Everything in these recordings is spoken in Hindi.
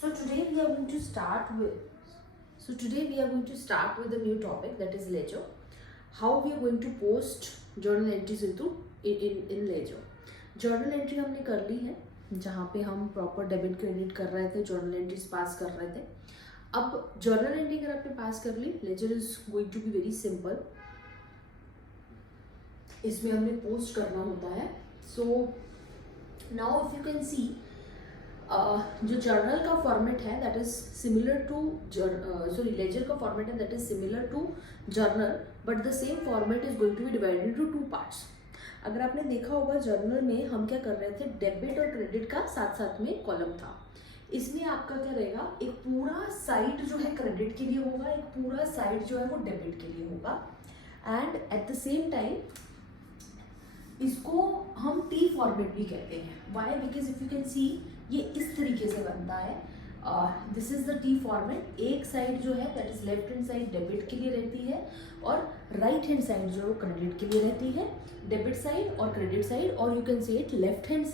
So today we are going to start with a new topic, that is ledger. How we are going to post journal entries into in ledger. Journal entry हमने कर ली है, जहाँ पे हम प्रॉपर डेबिट क्रेडिट कर रहे थे, जर्नल एंट्रीज पास कर रहे थे. अब जर्नल एंट्री अगर आपने पास कर ली, ledger is going to be very simple. इसमें हमने पोस्ट करना होता है. So now if you can see, जो जर्नल का फॉर्मेट है that is similar to ledger का फॉर्मेट है that is similar to journal, but the same format is going to be divided into two parts. अगर आपने देखा होगा जर्नल में हम क्या कर रहे थे, डेबिट और क्रेडिट का साथ साथ में कॉलम था. इसमें आपका क्या रहेगा, एक पूरा साइड जो है क्रेडिट के लिए होगा, एक पूरा साइड जो है वो डेबिट के लिए होगा. And at the same time इसको हम टी फॉर्मेट भी कहते हैं. Why? Because if you can see, ये इस तरीके से बनता है. This is the T format. एक साइड जो है that is left hand side debit के लिए रहती है, और राइट हैंड साइड जो है क्रेडिट के लिए रहती है. डेबिट साइड और क्रेडिट साइड, और you can say it left hand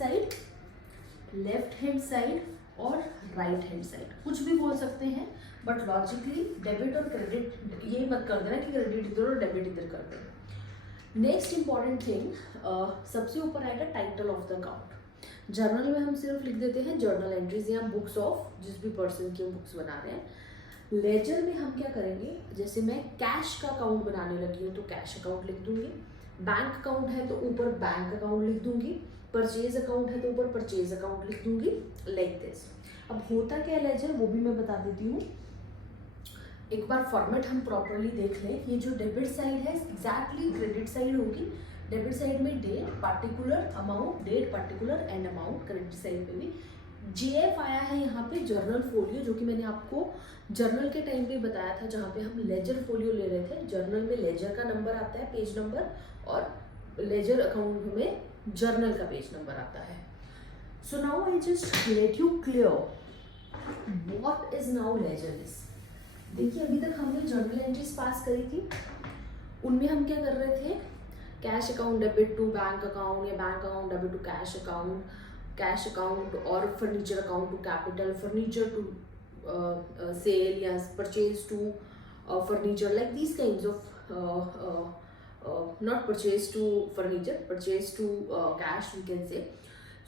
side और राइट हैंड साइड, कुछ भी बोल सकते हैं. बट लॉजिकली डेबिट और क्रेडिट ये मत कर देना कि क्रेडिट इधर और डेबिट इधर कर देना. नेक्स्ट इंपॉर्टेंट थिंग, सबसे ऊपर आएगा title of the account. Journal में हम सिर्फ लिख देते हैं जर्नल एंट्रीज या बुक्स ऑफ जिस भी पर्सन की हम बुक्स बना रहे हैं. लेजर में हम क्या करेंगे, जैसे मैं कैश का अकाउंट बनाने लगी हूँ तो कैश अकाउंट लिख दूंगी. बैंक अकाउंट है तो ऊपर बैंक अकाउंट लिख दूंगी. परचेज अकाउंट है तो ऊपर परचेज अकाउंट लिख दूंगी, लाइक दिस. अब होता क्या लेजर, वो भी मैं बता देती हूँ. एक बार फॉर्मेट हम प्रॉपरली देख लें. ये जो डेबिट साइड है एग्जैक्टली क्रेडिट साइड होगी. डेबिट साइड में date particular amount, date particular and amount. Credit side पे भी जेएफ आया है यहाँ पे जर्नल फोलियो, जो कि मैंने आपको जर्नल के टाइम पे बताया था, जहाँ पे हम लेजर फोलियो ले रहे थे. जर्नल में लेजर का नंबर आता है, पेज नंबर, और लेजर अकाउंट में जर्नल का पेज नंबर आता है. So now I just let you clear what is now ledger is. देखिए, अभी तक हमने जर्नल एंट्रीज पास करी थी. उनमें हम क्या कर रहे थे, cash account debit to bank account, या bank account debit to cash account और furniture account to capital, furniture to sale, या purchase to furniture, like these kinds of not purchase to furniture, purchase to cash we can say.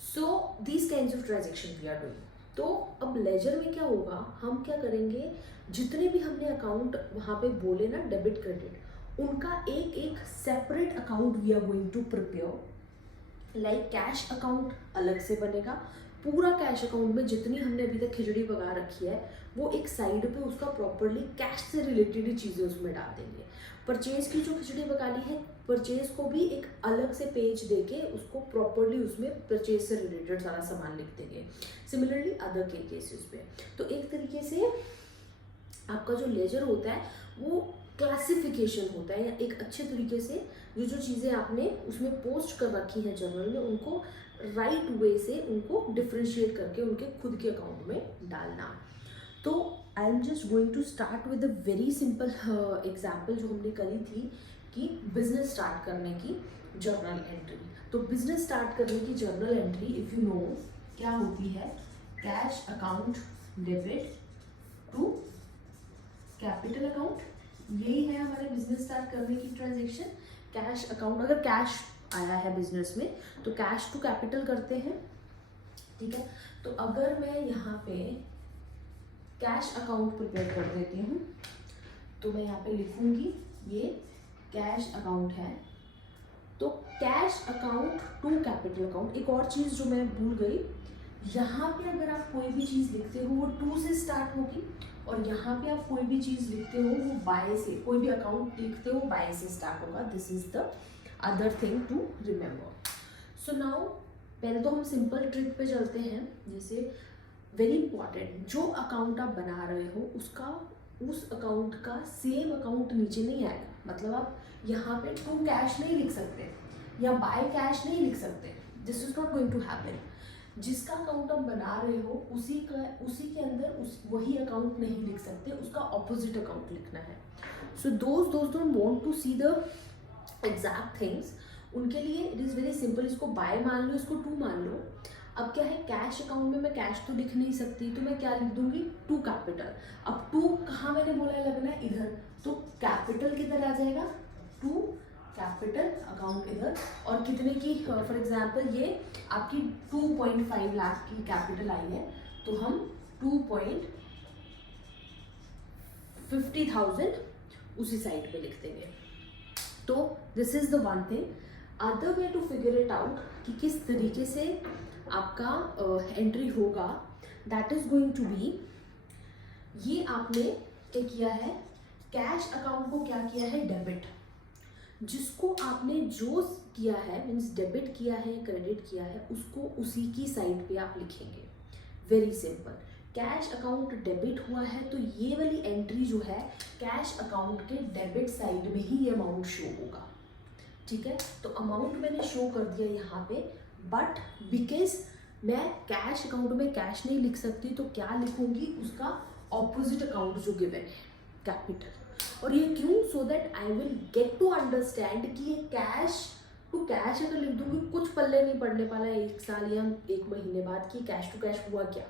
So these kinds of transaction we are doing. तो अब लेजर में क्या होगा, हम क्या करेंगे, जितने भी हमने अकाउंट वहाँ पे बोले ना डेबिट क्रेडिट, उनका एक एक separate account we are going to prepare. Like cash account अलग से बनेगा. पूरा कैश अकाउंट में जितनी हमने अभी तक खिचड़ी पका रखी है वो एक साइड पे उसका प्रॉपरली कैश से रिलेटेड चीज़ें उसमें डाल देंगे. परचेज की जो खिचड़ी पकानी है, परचेज को भी एक अलग से पेज देके उसको प्रॉपरली उसमें परचेज से रिलेटेड सारा सामान लिख देंगे. सिमिलरली अदर के केसेस पे. तो एक तरीके से आपका जो लेजर होता है वो क्लासिफिकेशन होता है, या एक अच्छे तरीके से जो जो चीज़ें आपने उसमें पोस्ट कर रखी हैं जर्नल में, उनको राइट वे से उनको डिफ्रेंशिएट करके उनके खुद के अकाउंट में डालना. तो I am just going to start with a very simple example जो हमने करी थी कि बिजनेस स्टार्ट करने की जर्नल एंट्री. तो बिजनेस स्टार्ट करने की journal entry if you know क्या होती है, cash account debit to capital account. यही है हमारे बिजनेस स्टार्ट करने की ट्रांजेक्शन. कैश अकाउंट, अगर कैश आया है बिजनेस में तो कैश टू कैपिटल करते हैं, ठीक है. तो अगर मैं यहाँ पे कैश अकाउंट प्रिपेयर कर देती हूँ तो मैं यहाँ पे लिखूंगी ये कैश अकाउंट है. तो cash account to capital account. एक और चीज़ जो मैं भूल गई, यहाँ पे अगर आप कोई भी चीज़ लिखते हो वो टू से स्टार्ट होगी, और यहाँ पे आप कोई भी चीज़ लिखते हो वो बाय से, कोई भी अकाउंट लिखते हो बाय से स्टार्ट होगा. This is the other thing to remember. So now पहले तो हम सिंपल ट्रिक पे चलते हैं. जैसे वेरी इंपॉर्टेंट, जो अकाउंट आप बना रहे हो उसका उस अकाउंट का सेम अकाउंट नीचे नहीं आएगा. मतलब आप यहाँ पे टू कैश नहीं लिख सकते या बाय कैश नहीं लिख सकते. This is not going to happen. जिसका अकाउंट आप बना रहे हो उसी के अंदर वही अकाउंट नहीं लिख सकते, उसका ऑपोजिट अकाउंट लिखना है. So those don't want to see the exact things, उनके लिए इट इज़ वेरी सिंपल. इसको बाय मान लो, इसको टू मान लो. अब क्या है, कैश अकाउंट में मैं कैश तो लिख नहीं सकती, तो मैं क्या लिख दूंगी, टू कैपिटल। अब टू कहाँ मैंने बोला है लगना है, इधर, तो कैपिटल किधर आ जाएगा, टू कैपिटल अकाउंट इधर। और कितने की, फॉर एग्जांपल ये आपकी 2.5 लाख की कैपिटल आई है, तो हम 2,50,000 उसी साइड पे लिख देंगे। तो this is the one thing. Other way to figure it out कि किस तरीके से आपका एंट्री होगा, that is going to be, ये आपने क्या किया है, कैश अकाउंट को क्या किया है, डेबिट। जिसको आपने जो किया है, मीन्स डेबिट किया है, क्रेडिट किया है, उसको उसी की साइड पे आप लिखेंगे। Very simple. Cash account debit हुआ है तो ये वाली एंट्री जो है कैश अकाउंट के डेबिट साइड में ही ये अमाउंट शो होगा, ठीक है। तो अमाउंट मैंने शो कर दिया यहाँ पे, बट बिकॉज मैं कैश अकाउंट में कैश नहीं लिख सकती, तो क्या लिखूंगी, उसका ऑपोजिट अकाउंट जो गिवन है, कैपिटल। और ये क्यों, so that I will get to understand कि ये कैश टू कैश अगर लिख दूंगी कुछ पल्ले नहीं पड़ने वाला है 1 साल या 1 महीने बाद कि कैश टू कैश हुआ क्या।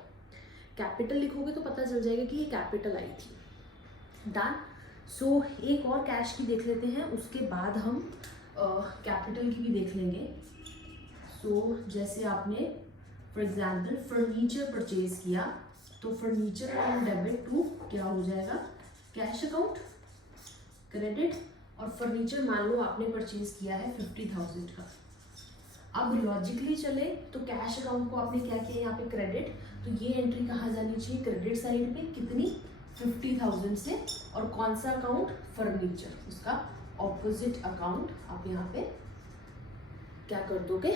कैपिटल लिखोगे तो पता चल जाएगा कि ये कैपिटल आई थी। डन। सो एक और कैश की देख लेते हैं, उसके बाद हम कैपिटल की भी देख लेंगे। सो जैसे आपने फॉर एग्जांपल फर्नीचर परचेज किया, तो फर्नीचर अकाउंट डेबिट टू क्या हो जाएगा, कैश अकाउंट क्रेडिट। और फर्नीचर मान लो आपने परचेज किया है 50,000 का। अब लॉजिकली चले तो कैश अकाउंट को आपने क्या किया यहाँ पे, क्रेडिट, तो ये एंट्री कहाँ जानी चाहिए, क्रेडिट साइड पे, कितनी, 50,000 से। और कौन सा अकाउंट, फर्नीचर, उसका ऑपोजिट अकाउंट आप यहाँ पे क्या कर दोगे,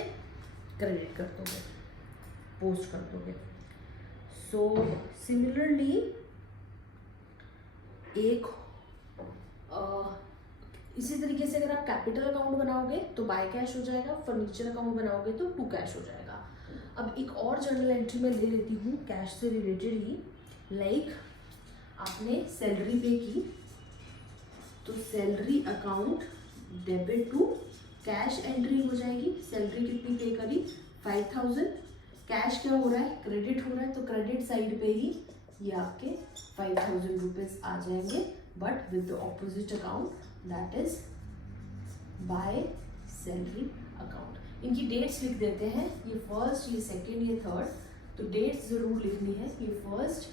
क्रेडिट कर दोगे, पोस्ट कर दोगे। सो सिमिलरली एक इसी तरीके से अगर आप कैपिटल अकाउंट बनाओगे तो बाय कैश हो जाएगा, फर्नीचर अकाउंट बनाओगे तो टू कैश हो जाएगा। अब एक और जर्नल एंट्री मैं ले लेती हूँ कैश से रिलेटेड ही, लाइक आपने सैलरी पे की, तो salary account debit to cash entry हो जाएगी। सैलरी कितनी पे करी, 5,000, कैश क्या हो रहा है, क्रेडिट हो रहा है, तो क्रेडिट साइड पे ही ये आपके 5,000 रुपीज आ जाएंगे, but with the opposite account that is by salary account. इनकी डेट्स लिख देते हैं, ये फर्स्ट, ये सेकंड, ये थर्ड, तो डेट्स जरूर लिखनी है, ये फर्स्ट,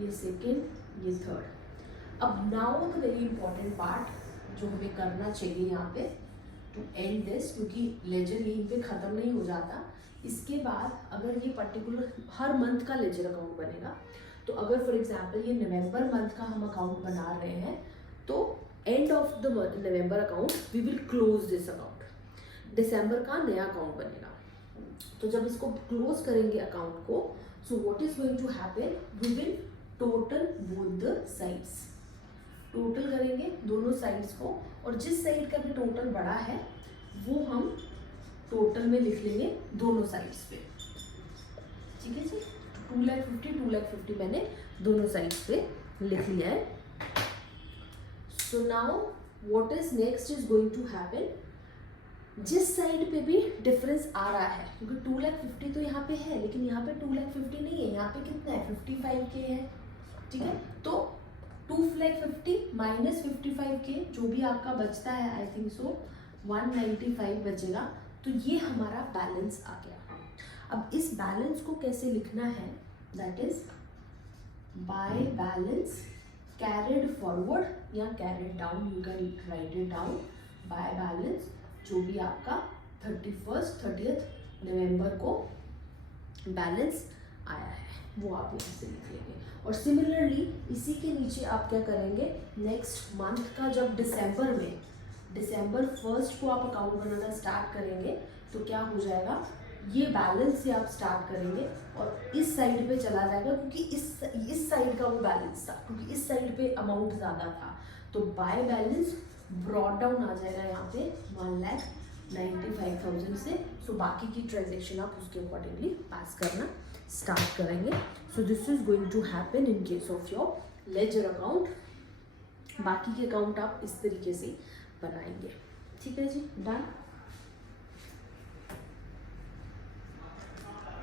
ये सेकंड, ये थर्ड। अब now the very important part जो हमें करना चाहिए यहाँ पे टू एंड दिस, क्योंकि लेजर यहीं पे ख़त्म नहीं हो जाता। इसके बाद अगर ये पर्टिकुलर हर मंथ का लेजर अकाउंट बनेगा, तो अगर फॉर एग्जांपल ये नवंबर मंथ का हम अकाउंट बना रहे हैं, तो end of the November account we will close this account, दिसंबर का नया अकाउंट बनेगा। तो जब इसको क्लोज करेंगे अकाउंट को, so what is going to happen, we will total both the sides, total करेंगे दोनों साइड्स को, और जिस साइड का भी टोटल बड़ा है वो हम टोटल में लिख लेंगे दोनों साइड्स पे, ठीक है जी। 2,50,000 मैंने दोनों साइड्स पे लिख लिया है। So now what is next is going to happen, जिस साइड पे भी डिफरेंस आ रहा है, क्योंकि 2,50,000 तो यहाँ पे है, लेकिन यहाँ पे 2,50,000 नहीं है, यहाँ पे कितना है, 55K है, ठीक है। तो 2,50,000 माइनस 55K जो भी आपका बचता है, आई थिंक सो 195 बचेगा, तो ये हमारा बैलेंस आ गया। अब इस बैलेंस को कैसे लिखना है, that is by balance carried forward या carried down, you can write it down. By balance जो भी आपका 30 नवंबर को बैलेंस आया है वो आप यहाँ से लिख लेंगे। और सिमिलरली इसी के नीचे आप क्या करेंगे, नेक्स्ट मंथ का जब दिसंबर 1 को आप अकाउंट बनाना स्टार्ट करेंगे, तो क्या हो जाएगा, ये बैलेंस से आप स्टार्ट करेंगे और इस साइड पे चला जाएगा, क्योंकि इस साइड का वो बैलेंस था, क्योंकि इस साइड पे अमाउंट ज़्यादा था, तो बाय बैलेंस ब्रॉड डाउन आ जाएगा यहाँ पे 1,95,000 से। सो बाकी की ट्रांजेक्शन आप उसके अकॉर्डिंगली पास करना स्टार्ट करेंगे। So this is going to happen in case of your ledger account. बाकी के अकाउंट आप इस तरीके से बनाएंगे, ठीक है जी, डन।